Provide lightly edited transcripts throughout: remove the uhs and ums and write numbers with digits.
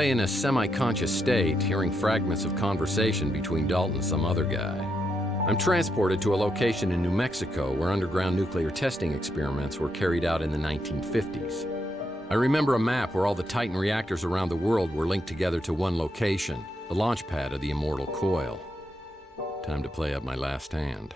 lay in a semi-conscious state, hearing fragments of conversation between Dalton and some other guy. I'm transported to a location in New Mexico where underground nuclear testing experiments were carried out in the 1950s. I remember a map where all the Titan reactors around the world were linked together to one location, the launch pad of the Immortal Coil. Time to play up my last hand.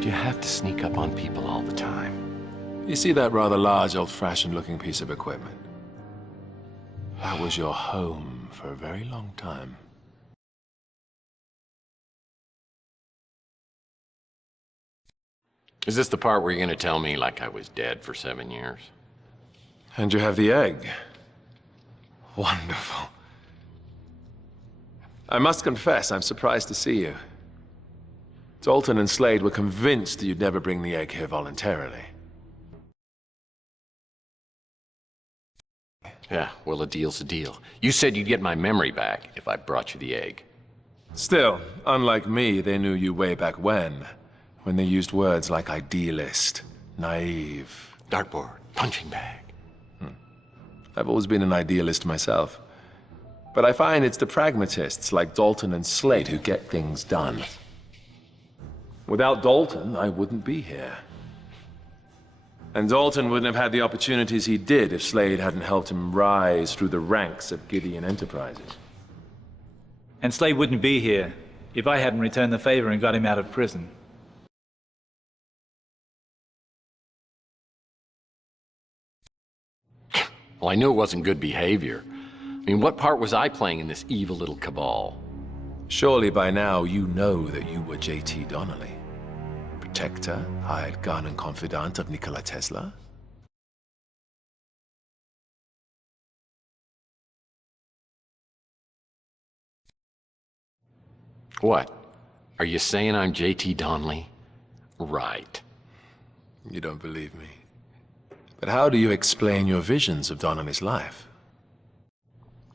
Do you have to sneak up on people all the time? You see that rather large, old-fashioned looking piece of equipment? That was your home for a very long time. Is this the part where you're gonna tell me like I was dead for 7 years? And you have the egg. Wonderful. I must confess, I'm surprised to see you. Dalton and Slade were convinced you'd never bring the egg here voluntarily. Yeah, well, a deal's a deal. You said you'd get my memory back if I brought you the egg. Still, unlike me, they knew you way back when they used words like idealist, naive. Dartboard, punching bag. I've always been an idealist myself. But I find it's the pragmatists like Dalton and Slade who get things done. Without Dalton, I wouldn't be here. And Dalton wouldn't have had the opportunities he did if Slade hadn't helped him rise through the ranks of Gideon Enterprises. And Slade wouldn't be here if I hadn't returned the favor and got him out of prison. Well, I knew it wasn't good behavior. I mean, what part was I playing in this evil little cabal? Surely by now you know that you were J.T. Donnelly. Protector, hired gun and confidant of Nikola Tesla? What? Are you saying I'm J.T. Donnelly? Right. You don't believe me. But how do you explain your visions of Donnelly's life?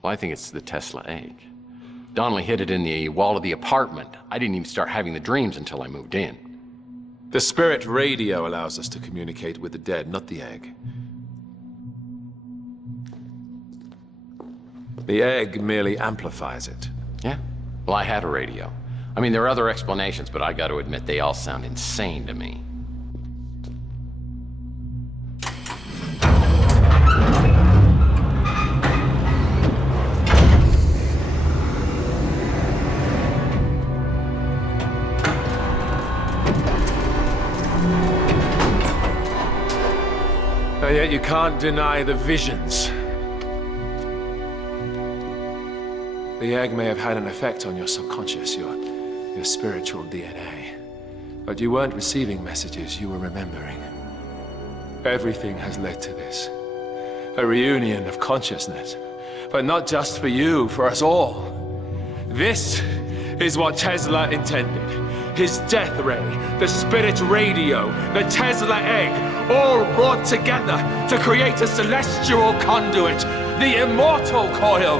Well, I think it's the Tesla egg. Donnelly hid it in the wall of the apartment. I didn't even start having the dreams until I moved in. The spirit radio allows us to communicate with the dead, not the egg. The egg merely amplifies it. Yeah? Well, I had a radio. I mean, there are other explanations, but I got to admit they all sound insane to me. And yet you can't deny the visions. The egg may have had an effect on your subconscious, your spiritual DNA. But you weren't receiving messages, you were remembering. Everything has led to this. A reunion of consciousness. But not just for you, for us all. This is what Tesla intended. His death ray, the spirit radio, the Tesla egg, all brought together to create a celestial conduit, the Immortal Coil,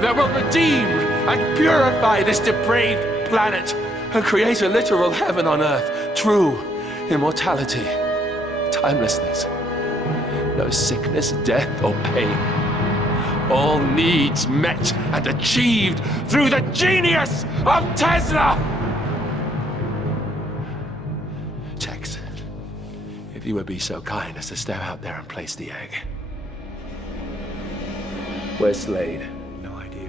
that will redeem and purify this depraved planet and create a literal heaven on earth, true immortality, timelessness, no sickness, death, or pain. All needs met and achieved through the genius of Tesla! Tex, you would be so kind as to step out there and place the egg. Where's Slade? No idea.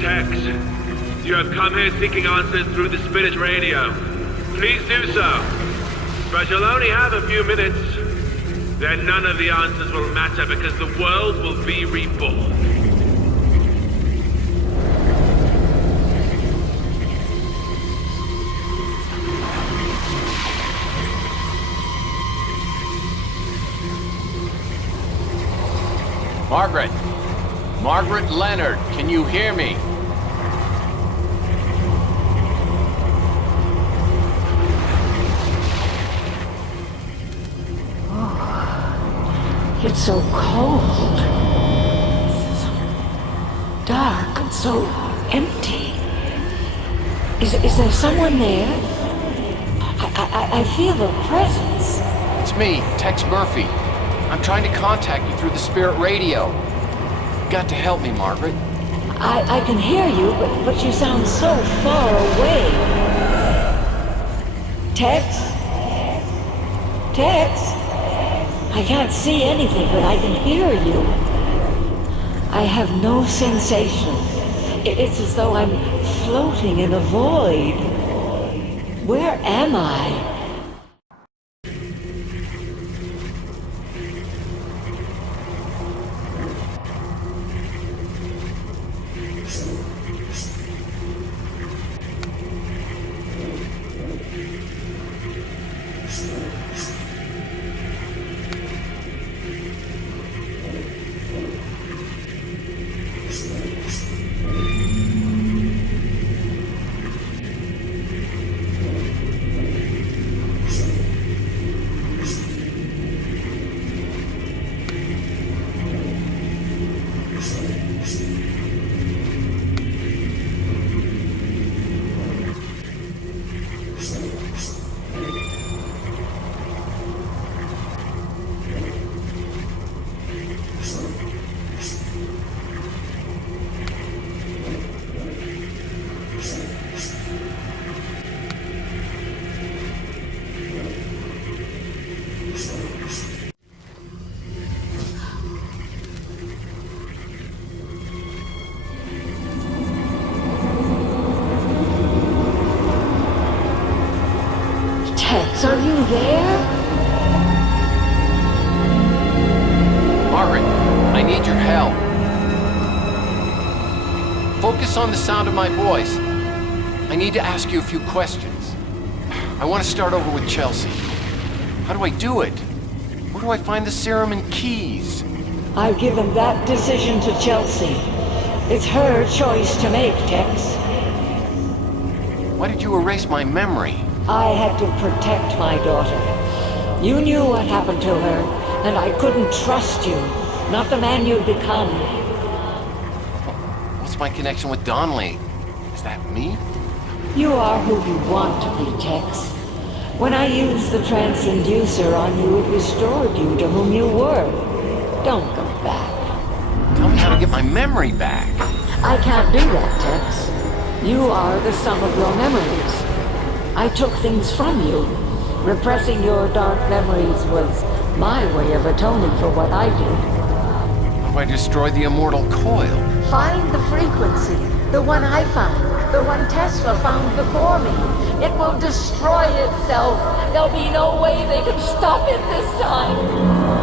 Tex, you have come here seeking answers through the Spirit Radio. Please do so. But you'll only have a few minutes. Then none of the answers will matter because the world will be reborn. Margaret! Margaret Leonard, can you hear me? It's so cold. Dark and so empty. Is there someone there? I feel a presence. It's me, Tex Murphy. I'm trying to contact you through the Spirit Radio. You got to help me, Margaret. I can hear you, but you sound so far away. Tex? Tex? I can't see anything, but I can hear you. I have no sensation. It's as though I'm floating in a void. Where am I? Tex, are you there? Margaret, I need your help. Focus on the sound of my voice. I need to ask you a few questions. I want to start over with Chelsea. How do I do it? Where do I find the serum and keys? I've given that decision to Chelsea. It's her choice to make, Tex. Why did you erase my memory? I had to protect my daughter. You knew what happened to her, and I couldn't trust you. Not the man you'd become. What's my connection with Donnelly? Is that me? You are who you want to be, Tex. When I used the transducer on you, it restored you to whom you were. Don't go back. Tell me how to get my memory back. I can't do that, Tex. You are the sum of your memories. I took things from you. Repressing your dark memories was my way of atoning for what I did. How do I destroy the immortal coil? Find the frequency. The one I found. The one Tesla found before me. It will destroy itself. There'll be no way they can stop it this time.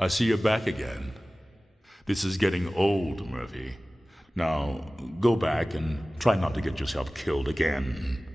I see you're back again. This is getting old, Murphy. Now, go back and try not to get yourself killed again.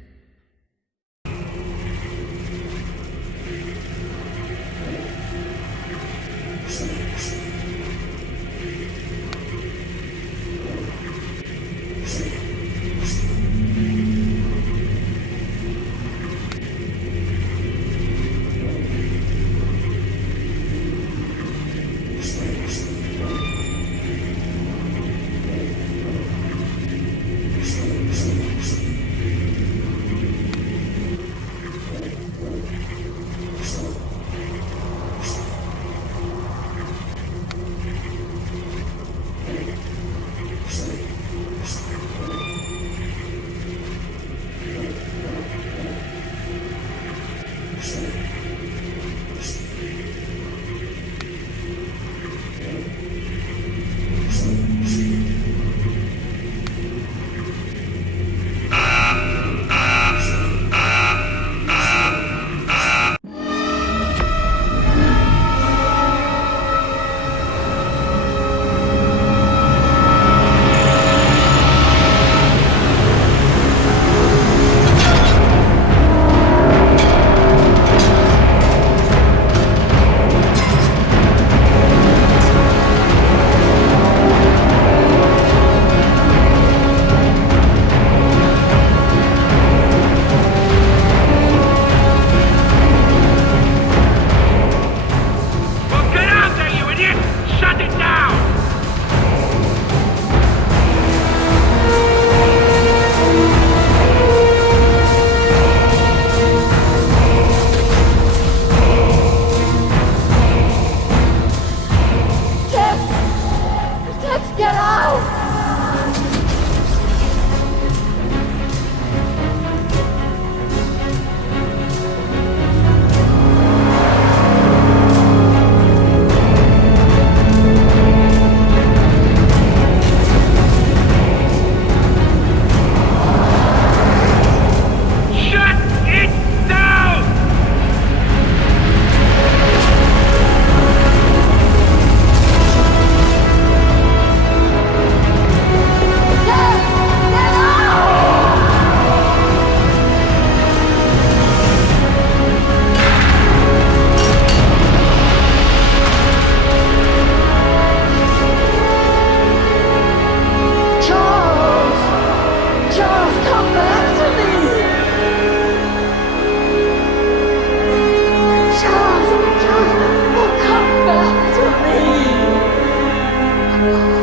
Thank you.